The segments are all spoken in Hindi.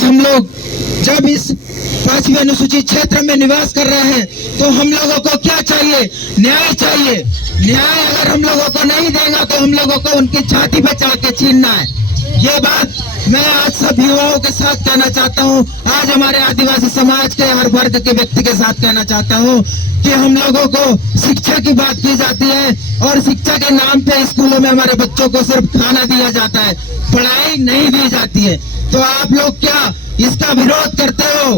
आज हम लोग जब इस 5वीं अनुसूचित क्षेत्र में निवास कर रहे हैं तो हम लोगों को क्या चाहिए? न्याय चाहिए। न्याय अगर हम लोगों को नहीं देगा तो हम लोगों को उनकी छाती पे चढ़ के छीनना है। ये बात मैं आज सब युवाओं के साथ कहना चाहता हूँ, आज हमारे आदिवासी समाज के हर वर्ग के व्यक्ति के साथ कहना चाहता हूँ कि हम लोगों को शिक्षा की बात की जाती है और शिक्षा के नाम पे स्कूलों में हमारे बच्चों को सिर्फ खाना दिया जाता है, पढ़ाई नहीं दी जाती है। तो आप लोग क्या इसका विरोध करते हो?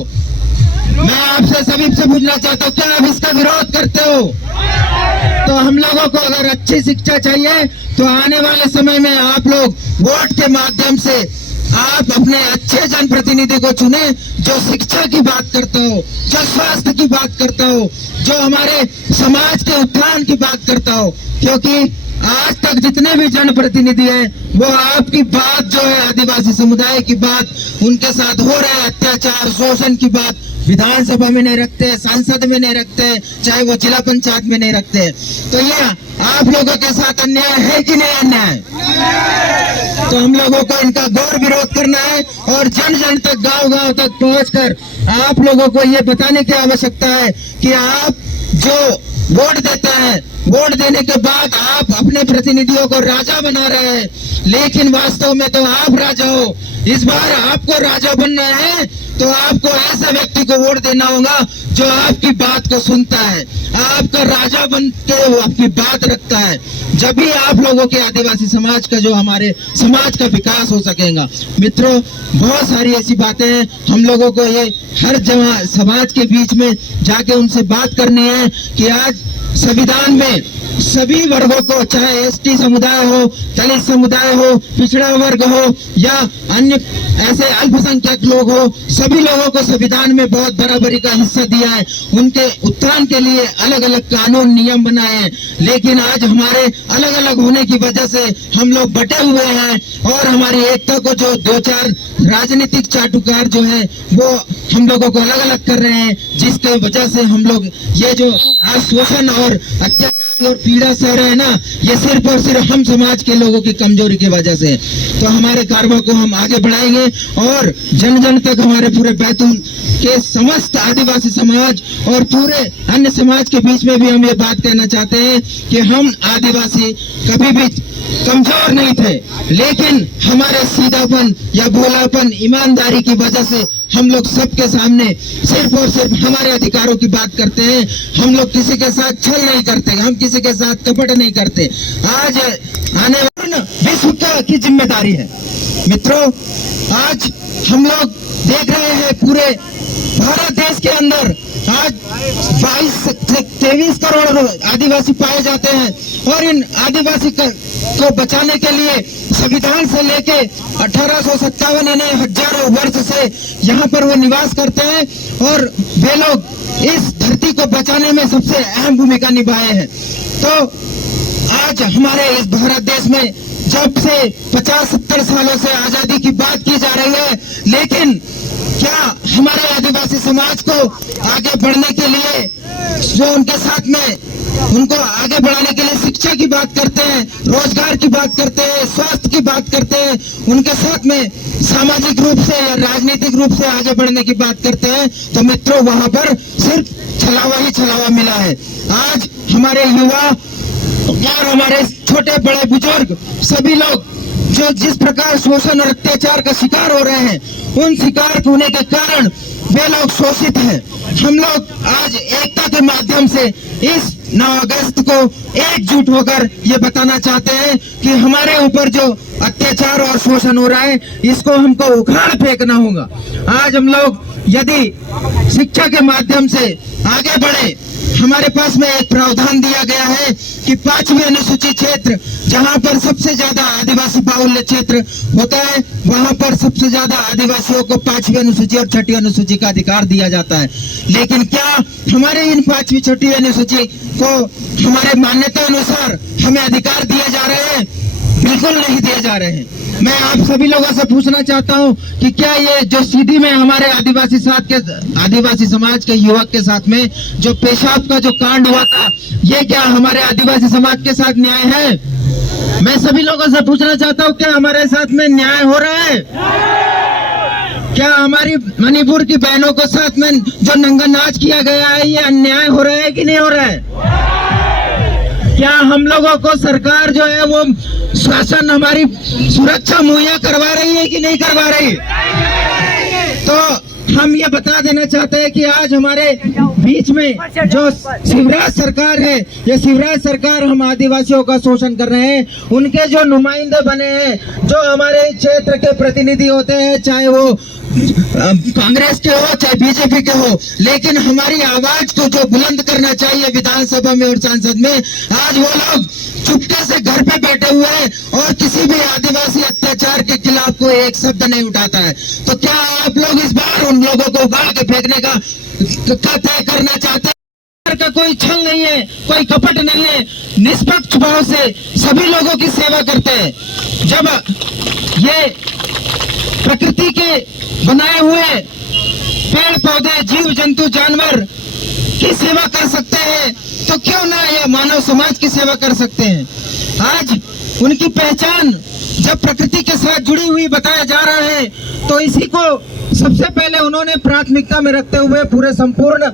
मैं आपसे सभी से पूछना चाहता हूँ, क्या आप इसका विरोध करते हो? तो हम लोगों को अगर अच्छी शिक्षा चाहिए तो आने वाले समय में आप लोग वोट के माध्यम से आप अपने अच्छे जनप्रतिनिधि को चुने जो शिक्षा की बात करता हो, जो स्वास्थ्य की बात करता हो, जो हमारे समाज के उत्थान की बात करता हो। क्योंकि आज तक जितने भी जनप्रतिनिधि हैं वो आपकी बात जो है आदिवासी समुदाय की बात, उनके साथ हो रहे अत्याचार शोषण की बात विधानसभा में नहीं रखते, सांसद में नहीं रखते, चाहे वो जिला पंचायत में नहीं रखते। तो ये आप लोगों के साथ अन्याय है कि नहीं अन्याय? तो हम लोगों को इनका घोर विरोध करना है और जन जन तक गांव-गांव तक पहुंचकर आप लोगों को ये बताने की आवश्यकता है कि आप जो वोट देते हैं, वोट देने के बाद आप अपने प्रतिनिधियों को राजा बना रहे हैं, लेकिन वास्तव में तो आप राजा हो। इस बार आपको राजा बनना है तो आपको ऐसा व्यक्ति को वोट देना होगा जो आपकी बात को सुनता है, आपका राजा बन के वो आपकी बात रखता है। जब भी आप लोगों के आदिवासी समाज का जो हमारे समाज का विकास हो सकेगा। मित्रों, बहुत सारी ऐसी बातें हैं, हम लोगों को ये हर जगह समाज के बीच में जाके उनसे बात करनी है कि आज संविधान में सभी वर्गों को, चाहे एसटी समुदाय हो, दलित समुदाय हो, पिछड़ा वर्ग हो या अन्य ऐसे अल्पसंख्यक लोग हो, सभी लोगों को संविधान में बहुत बराबरी का हिस्सा दिया है। उनके उत्थान के लिए अलग अलग कानून नियम बनाए हैं, लेकिन आज हमारे अलग अलग होने की वजह से हम लोग बटे हुए हैं और हमारी एकता को जो 2-4 राजनीतिक चाटुकार जो है वो हम लोगों को अलग अलग कर रहे हैं, जिसके वजह से हम लोग ये जो आज शोषण और अत्याचार और पीड़ा सह रहे हैं ना, ये सिर्फ और सिर्फ हम समाज के लोगों की कमजोरी की वजह से। तो हमारे कार्यों को हम आगे बढ़ाएंगे और जन जन तक हमारे पूरे बैतूल के समस्त आदिवासी समाज और पूरे अन्य समाज के बीच में भी हम ये बात कहना चाहते हैं कि हम आदिवासी कभी भी कमजोर नहीं थे, लेकिन हमारे सीधापन या भोलापन, ईमानदारी की वजह से हम लोग सबके सामने सिर्फ और सिर्फ हमारे अधिकारों की बात करते हैं। हम लोग किसी के साथ छल नहीं करते, हम किसी के साथ कपट नहीं करते। आज आने वाले विश्व की जिम्मेदारी है। मित्रों, आज हम लोग देख रहे हैं पूरे भारत देश के अंदर आज 22 से 23 करोड़ आदिवासी पाए जाते हैं और इन आदिवासी को बचाने के लिए संविधान से लेके 1857 यानी हजारों वर्ष से यहाँ पर वो निवास करते हैं और वे लोग इस धरती को बचाने में सबसे अहम भूमिका निभाए हैं। तो आज हमारे इस भारत देश में जब से 50-70 सालों से आजादी की बात की जा रही है, लेकिन क्या हमारे आदिवासी समाज को आगे बढ़ने के लिए जो उनके साथ में उनको आगे बढ़ाने के लिए शिक्षा की बात करते हैं, रोजगार की बात करते हैं, स्वास्थ्य की बात करते हैं, उनके साथ में सामाजिक रूप से या राजनीतिक रूप से आगे बढ़ने की बात करते हैं, तो मित्रों वहां पर सिर्फ छलावा ही छलावा मिला है। आज हमारे युवा और हमारे छोटे बड़े बुजुर्ग सभी लोग जो जिस प्रकार शोषण और अत्याचार का शिकार हो रहे हैं, उन शिकार होने के कारण वे लोग शोषित हैं। हम लोग आज एकता के माध्यम से इस 9 अगस्त को एकजुट होकर ये बताना चाहते हैं कि हमारे ऊपर जो अत्याचार और शोषण हो रहा है इसको हमको उखाड़ फेंकना होगा। आज हम लोग यदि शिक्षा के माध्यम से आगे बढ़े, हमारे पास में एक प्रावधान दिया गया है कि 5वीं अनुसूचित क्षेत्र जहां पर सबसे ज्यादा आदिवासी बाहुल्य क्षेत्र होता है, वहां पर सबसे ज्यादा आदिवासियों को 5वीं अनुसूची और 6ठी अनुसूची का अधिकार दिया जाता है। लेकिन क्या हमारे इन 5वीं 6ठी अनुसूची को हमारे मान्यता अनुसार हमें अधिकार दिए जा रहे हैं? बिल्कुल नहीं दिए जा रहे हैं। मैं आप सभी लोगों से पूछना चाहता हूं कि क्या ये जो सीधी में हमारे आदिवासी समाज के युवक के साथ में जो पेशाब का जो कांड हुआ था, ये क्या हमारे आदिवासी समाज के साथ न्याय है? मैं सभी लोगों से पूछना चाहता हूं क्या हमारे साथ में न्याय हो रहा है? क्या हमारी मणिपुर की बहनों को साथ में जो नंगा नाच किया गया है, ये अन्याय हो रहा है कि नहीं हो रहा है? क्या हम लोगों को सरकार जो है वो शासन हमारी सुरक्षा मुहैया करवा रही है कि नहीं करवा रही? तो हम ये बता देना चाहते हैं कि आज हमारे बीच में जो शिवराज सरकार है, ये शिवराज सरकार हम आदिवासियों का शोषण कर रहे हैं। उनके जो नुमाइंदे बने हैं, जो हमारे क्षेत्र के प्रतिनिधि होते हैं, चाहे वो कांग्रेस के हो चाहे बीजेपी के हो, लेकिन हमारी आवाज को जो बुलंद करना चाहिए विधानसभा में और संसद में, आज वो लोग चुपके से घर पे बैठे हुए हैं और किसी भी आदिवासी अत्याचार के खिलाफ कोई एक शब्द नहीं उठाता है। तो क्या आप लोग इस बार उन लोगों को उगाड़ के फेंकने का तय करना चाहते हैं? का कोई छल नहीं है, कोई कपट नहीं है, निष्पक्ष भाव से सभी लोगों की सेवा करते हैं। जब ये प्रकृति के बनाए हुए पेड़ पौधे जीव जंतु जानवर की सेवा कर सकते हैं, तो क्यों ना ये मानव समाज की सेवा कर सकते हैं? आज उनकी पहचान जब प्रकृति के साथ जुड़ी हुई बताया जा रहा है, तो इसी को सबसे पहले उन्होंने प्राथमिकता में रखते हुए पूरे संपूर्ण